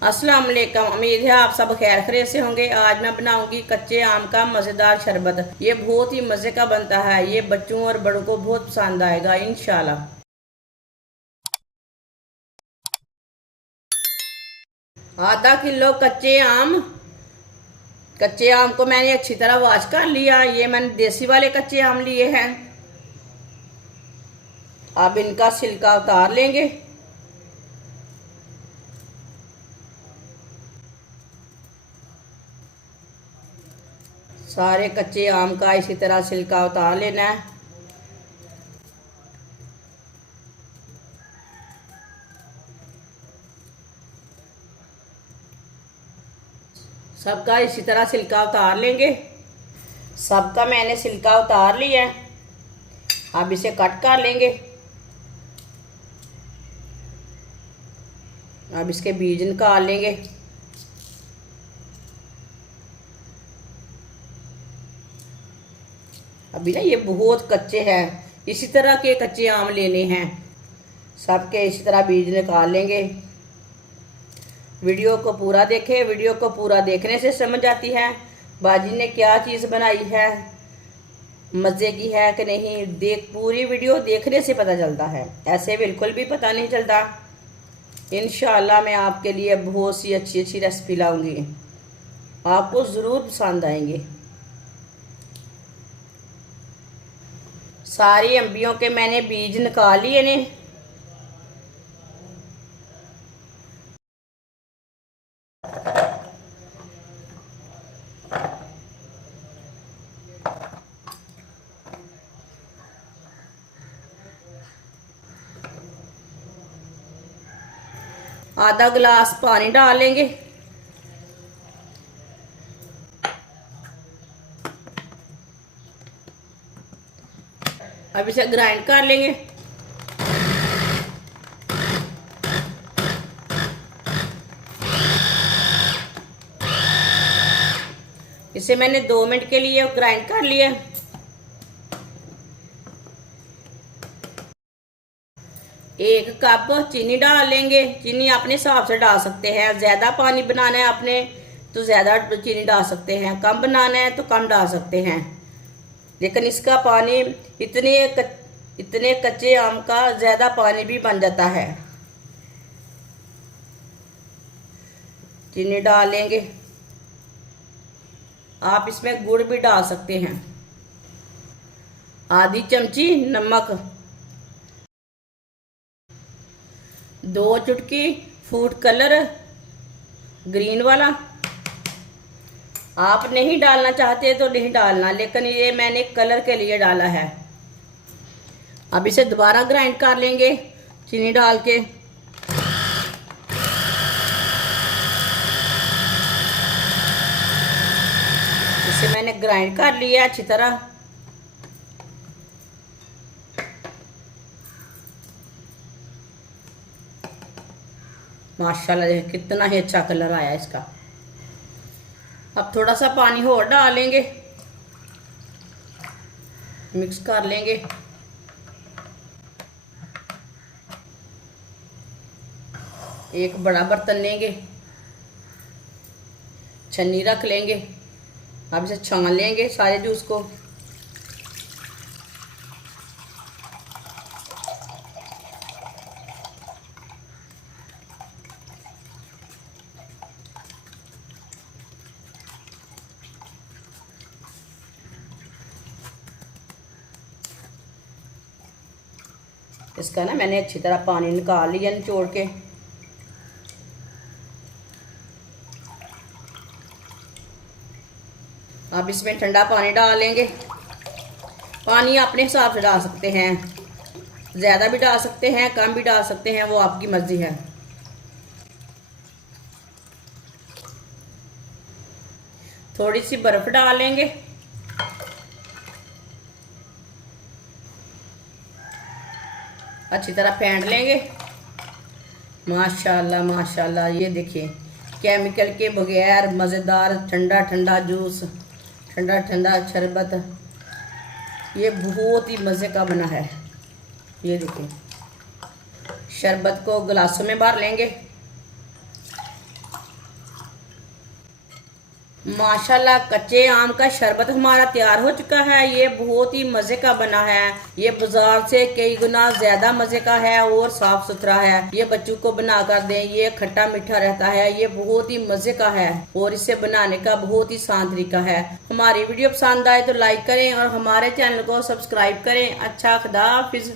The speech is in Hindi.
अस्सलाम वालेकुम। उम्मीद है आप सब खैर खैरियत से होंगे। आज मैं बनाऊंगी कच्चे आम का मज़ेदार शरबत। ये बहुत ही मज़े का बनता है। ये बच्चों और बड़ों को बहुत पसंद आएगा इंशाल्लाह। आधा किलो कच्चे आम को मैंने अच्छी तरह वॉश कर लिया। ये मैंने देसी वाले कच्चे आम लिए हैं। अब इनका छिलका उतार लेंगे। सारे कच्चे आम का इसी तरह छिलका उतार लेना है। सबका इसी तरह छिलका उतार लेंगे। सबका मैंने छिलका उतार लिया है। अब इसे कट कर लेंगे। अब इसके बीज निकाल लेंगे। अभी ना ये बहुत कच्चे हैं। इसी तरह के कच्चे आम लेने हैं। सबके इसी तरह बीज निकाल लेंगे। वीडियो को पूरा देखें। वीडियो को पूरा देखने से समझ आती है बाजी ने क्या चीज़ बनाई है, मज़े की है कि नहीं। पूरी वीडियो देखने से पता चलता है, ऐसे बिल्कुल भी पता नहीं चलता। इंशाल्लाह मैं आपके लिए बहुत सी अच्छी अच्छी रेसिपी लाऊंगी, आपको ज़रूर पसंद आएंगे। सारी अम्बियों के मैंने बीज निकाल लिए ने। आधा गिलास पानी डाल लेंगे। अब इसे ग्राइंड कर लेंगे। इसे मैंने 2 मिनट के लिए ग्राइंड कर लिया। एक कप चीनी डाल लेंगे। चीनी अपने हिसाब से डाल सकते हैं। ज़्यादा पानी बनाना है आपने तो ज़्यादा चीनी डाल सकते हैं, कम बनाना है तो कम डाल सकते हैं। लेकिन इसका पानी इतने कच्चे आम का ज़्यादा पानी भी बन जाता है। चीनी डाल लेंगे। आप इसमें गुड़ भी डाल सकते हैं। आधी चमची नमक, 2 चुटकी फूड कलर ग्रीन वाला। आप नहीं डालना चाहते तो नहीं डालना, लेकिन ये मैंने कलर के लिए डाला है। अब इसे दोबारा ग्राइंड कर लेंगे चीनी डाल के। इसे मैंने ग्राइंड कर लिया अच्छी तरह। माशाल्लाह कितना ही अच्छा कलर आया इसका। अब थोड़ा सा पानी और डालेंगे, मिक्स कर लेंगे। एक बड़ा बर्तन लेंगे, छन्नी रख लेंगे। अब इसे छान लेंगे सारे जूस को। इसका ना मैंने अच्छी तरह पानी निकाल लिया निचोड़ के। अब इसमें ठंडा पानी डाल लेंगे। पानी अपने हिसाब से डाल सकते हैं, ज़्यादा भी डाल सकते हैं, कम भी डाल सकते हैं, वो आपकी मर्जी है। थोड़ी सी बर्फ डाल लेंगे। अच्छी तरह फेंट लेंगे। माशाल्लाह माशाल्लाह, ये देखिए केमिकल के बगैर मज़ेदार ठंडा ठंडा जूस, ठंडा ठंडा शरबत, ये बहुत ही मज़े का बना है। ये देखिए, शरबत को गिलासों में भर लेंगे। माशाल्लाह कच्चे आम का शरबत हमारा तैयार हो चुका है। ये बहुत ही मजे का बना है। ये बाजार से कई गुना ज्यादा मजे का है और साफ सुथरा है। ये बच्चों को बना कर दें, ये खट्टा मीठा रहता है। ये बहुत ही मजे का है और इसे बनाने का बहुत ही आसान तरीका है। हमारी वीडियो पसंद आए तो लाइक करें और हमारे चैनल को सब्सक्राइब करें। अच्छा, खुदा हाफिज।